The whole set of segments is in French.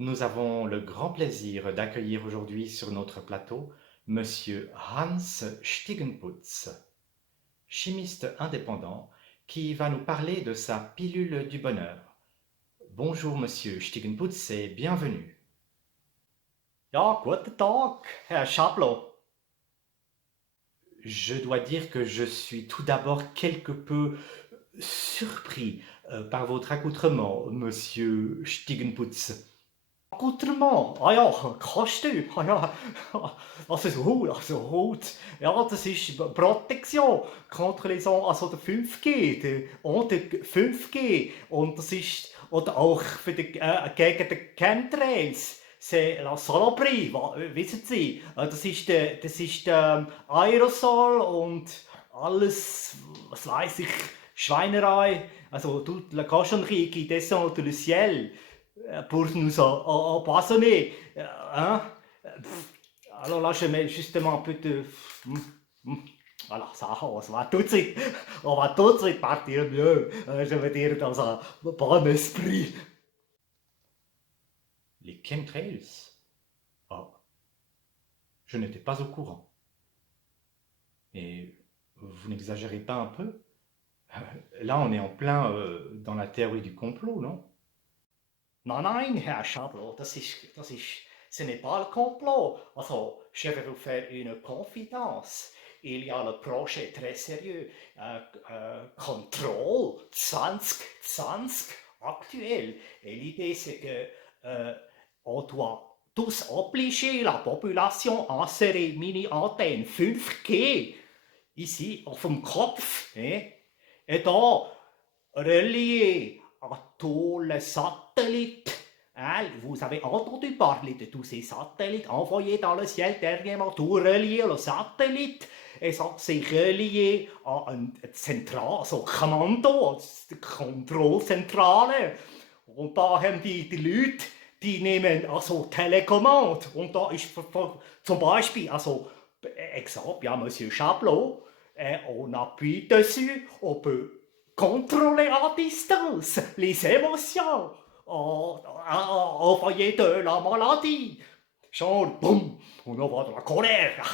Nous avons le grand plaisir d'accueillir aujourd'hui sur notre plateau Monsieur Hans Stiegenputz, chimiste indépendant, qui va nous parler de sa pilule du bonheur. Bonjour Monsieur Stiegenputz et bienvenue. Ja, guten Tag, Herr Schablo. Je dois dire que je suis tout d'abord quelque peu surpris par votre accoutrement, Monsieur Stiegenputz. Accoutrement, ah ja, Kostüm, ah ja, Hut, ja, das ist Protektion contre les also der 5G, der 5G, und das ist, oder auch für gegen die Chemtrails, c'est la saloperie, wissen Sie, das ist Aerosol und alles, was weiß ich, Schweinerei, also toute la cochonnerie qui descend dans le ciel, pour nous empoisonner. Hein? Alors là, je mets justement un peu de... Voilà, ça, on va tout de suite partir mieux. Je veux dire, dans un bon esprit. Les chemtrails? Oh, je n'étais pas au courant. Et vous n'exagérez pas un peu? Là, on est en plein dans la théorie du complot, non? Nein, Herr Schablo, ce n'est pas le complot. Also, je vais vous faire une confidence. Il y a le projet très sérieux, Contrôle 2020 actuel. Et l'idée, c'est que on doit tous obliger la population à insérer mini-antennes 5G ici auf dem Kopf. Et da relié à tous les satellites. Hein, vous avez entendu parler de tous ces satellites envoyés dans le ciel dernièrement, tout relié au satellite. Et ça, c'est relié à un Zentral, also Kommando, Kontrollzentrale. Und da haben die Leute, die nehmen also Telecommande. Und da ist zum Beispiel, also, exemple, ja, Monsieur Chablot, on appuie dessus, on peut contrôler à distance les émotions, envoyer de la maladie. Genre, boum, on envoie de la colère,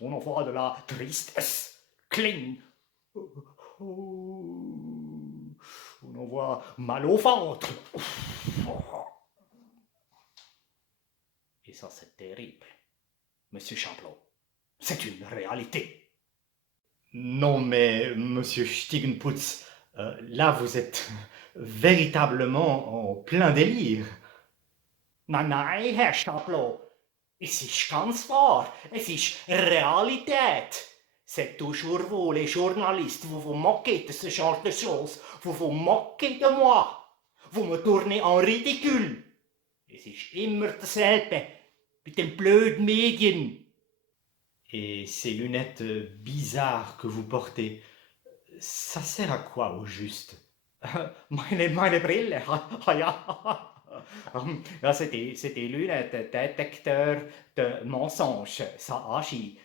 on envoie de la tristesse, cling. On envoie mal au ventre. Et ça, c'est terrible. Monsieur Champlon, c'est une réalité. Non, mais Monsieur Stiegenputz, là vous êtes véritablement en plein délire. Nein, Herr Schablo, es ist ganz wahr, es ist Realität. C'est toujours vous, les journalistes, vous vous moquez de ce genre de choses, vous vous moquez de moi, vous me tournez en ridicule. Es ist immer dasselbe mit den blöden Medien. Et ces lunettes bizarres que vous portez, ça sert à quoi au juste? Meine Brille, ja. Ja, c'est des lunettes détecteurs de mensonges. Ça agit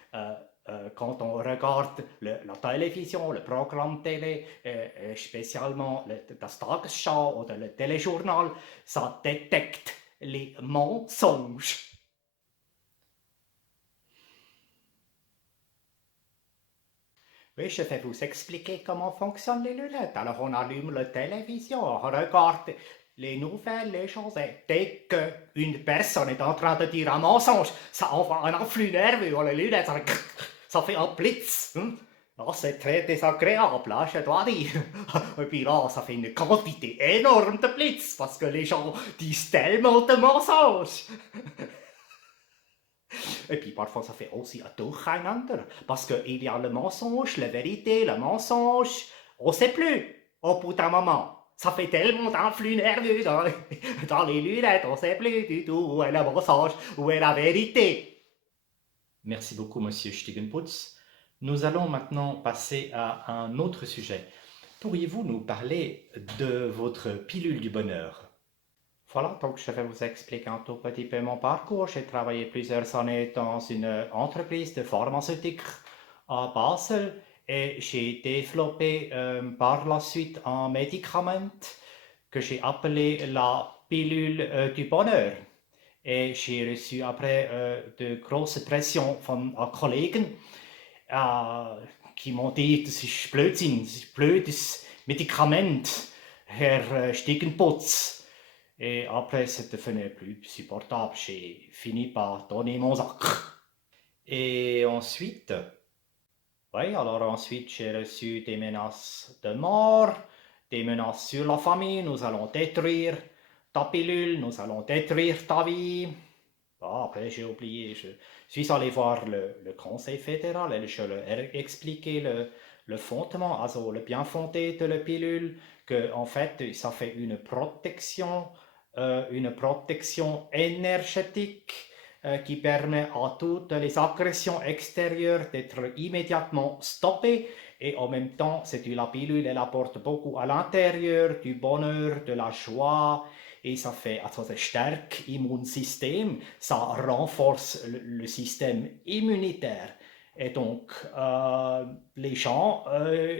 quand on regarde la télévision, le programme télé, spécialement das Tagesschau oder le téléjournal, ça détecte les mensonges. Oui, je vais vous expliquer comment fonctionnent les lunettes. Alors, on allume la télévision, on regarde les nouvelles, les choses. Et dès qu'une personne est en train de dire un mensonge, ça envoie un afflux nerveux. Les lunettes, ça fait un blitz. Oh, c'est très désagréable, hein, je dois dire. Et puis là, ça fait une quantité énorme de blitz parce que les gens disent tellement de mensonges. Et puis parfois ça fait aussi un durcheinander, parce qu'il y a le mensonge, la vérité, le mensonge, on ne sait plus au bout d'un moment. Ça fait tellement d'influx nerveux dans les lunettes, on ne sait plus du tout où est le mensonge, où est la vérité. Merci beaucoup, Monsieur Stiegenputz. Nous allons maintenant passer à un autre sujet. Pourriez-vous nous parler de votre pilule du bonheur? Voilà, donc je vais vous expliquer un tout petit peu mon parcours. J'ai travaillé plusieurs années dans une entreprise de pharmaceutique à Basel et j'ai développé par la suite un médicament que j'ai appelé la pilule du bonheur. Et j'ai reçu après de grosses pressions von Kollegen, qui m'ont dit, das ist Blödsinn, das ist blödes Medikament, Herr Stiegenputz. Et après, c'est devenu plus supportable. J'ai fini par donner mon sac. Et ensuite, Oui, alors ensuite, j'ai reçu des menaces de mort, des menaces sur la famille. Nous allons détruire ta pilule, nous allons détruire ta vie. Bon, après, j'ai oublié. Je suis allé voir le Conseil fédéral et je leur ai expliqué le fondement, also le bien fondé de la pilule, que en fait, ça fait une protection énergétique qui permet à toutes les agressions extérieures d'être immédiatement stoppées. Et en même temps, la pilule, elle apporte beaucoup à l'intérieur, du bonheur, de la joie. Et ça fait, also ça stärkt l'immunsystem, ça renforce le système immunitaire. Et donc, les gens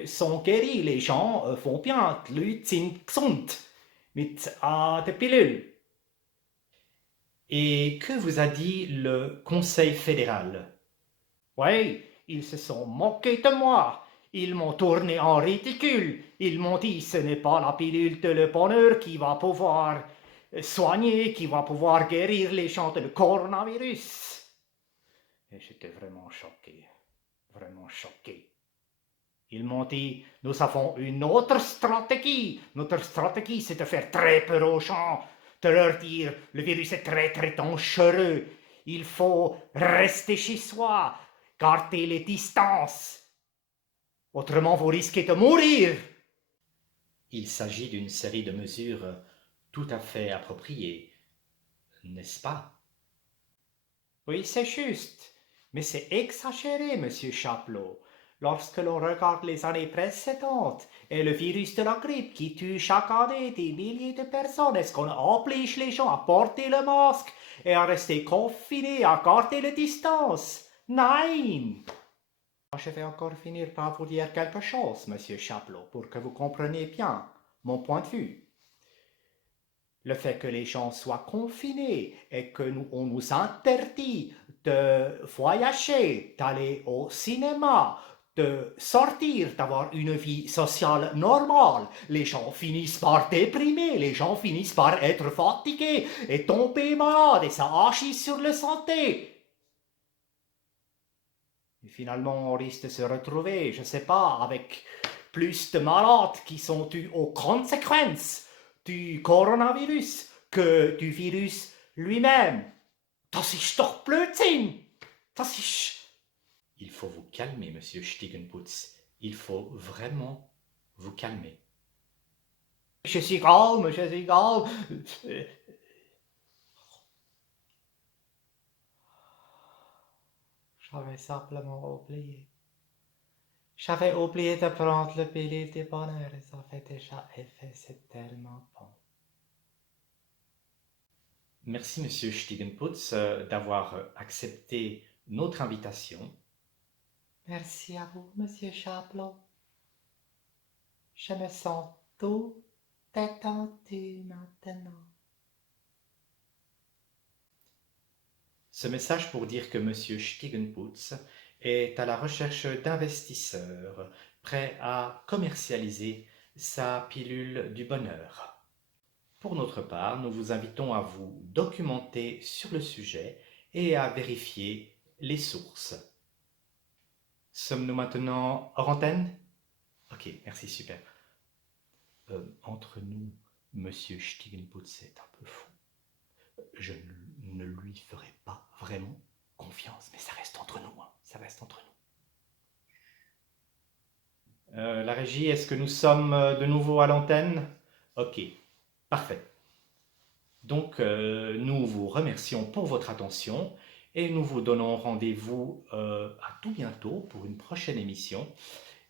sont guéris, les gens vont bien, die Leute sind gesund mit der Pilule. et que vous a dit le Conseil fédéral? Oui, ils se sont moqués de moi. Ils m'ont tourné en ridicule. Ils m'ont dit ce n'est pas la pilule de le bonheur qui va pouvoir soigner, qui va pouvoir guérir les gens de le coronavirus. Et j'étais vraiment choqué. Vraiment choqué. Ils m'ont dit, nous avons une autre stratégie. Notre stratégie, c'est de faire très peur aux gens, de leur dire, le virus est très très dangereux. Il faut rester chez soi, garder les distances. Autrement, vous risquez de mourir. Il s'agit d'une série de mesures tout à fait appropriées, n'est-ce pas? Oui, c'est juste. Mais c'est exagéré, monsieur Chaplot. Lorsque l'on regarde les années précédentes et le virus de la grippe qui tue chaque année des milliers de personnes, est-ce qu'on oblige les gens à porter le masque et à rester confinés, à garder la distance? Nein! Je vais encore finir par vous dire quelque chose, monsieur Chaplot, pour que vous compreniez bien mon point de vue. Le fait que les gens soient confinés et qu'on nous interdit de voyager, d'aller au cinéma, de sortir, d'avoir une vie sociale normale. Les gens finissent par déprimer, les gens finissent par être fatigués et tomber malades et ça agit sur la santé. Et finalement, on risque de se retrouver, je ne sais pas, avec plus de malades qui sont dus aux conséquences du coronavirus que du virus lui-même. Das ist doch Blödsinn! Das ist... Il faut vous calmer, monsieur Stiegenputz. Il faut vraiment vous calmer. Je suis calme, je suis calme. J'avais simplement oublié. J'avais oublié de prendre le pilule du bonheur et ça fait déjà effet, c'est tellement bon. Merci, monsieur Stiegenputz, d'avoir accepté notre invitation. Merci à vous, monsieur Chaplot. Je me sens tout détendu maintenant. Ce message pour dire que monsieur Stiegenputz est à la recherche d'investisseurs prêts à commercialiser sa pilule du bonheur. Pour notre part, nous vous invitons à vous documenter sur le sujet et à vérifier les sources. Sommes-nous maintenant hors antenne? Ok, merci, super. Entre nous, monsieur Stiegenputz est un peu fou. Je ne lui ferai pas vraiment confiance, mais ça reste entre nous, hein. Ça reste entre nous. La régie, est-ce que nous sommes de nouveau à l'antenne? Ok, parfait. Donc, nous vous remercions pour votre attention et nous vous donnons rendez-vous à tout bientôt pour une prochaine émission.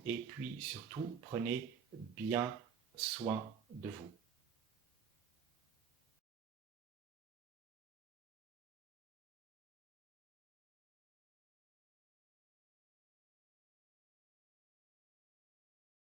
Et puis, surtout, prenez bien soin de vous.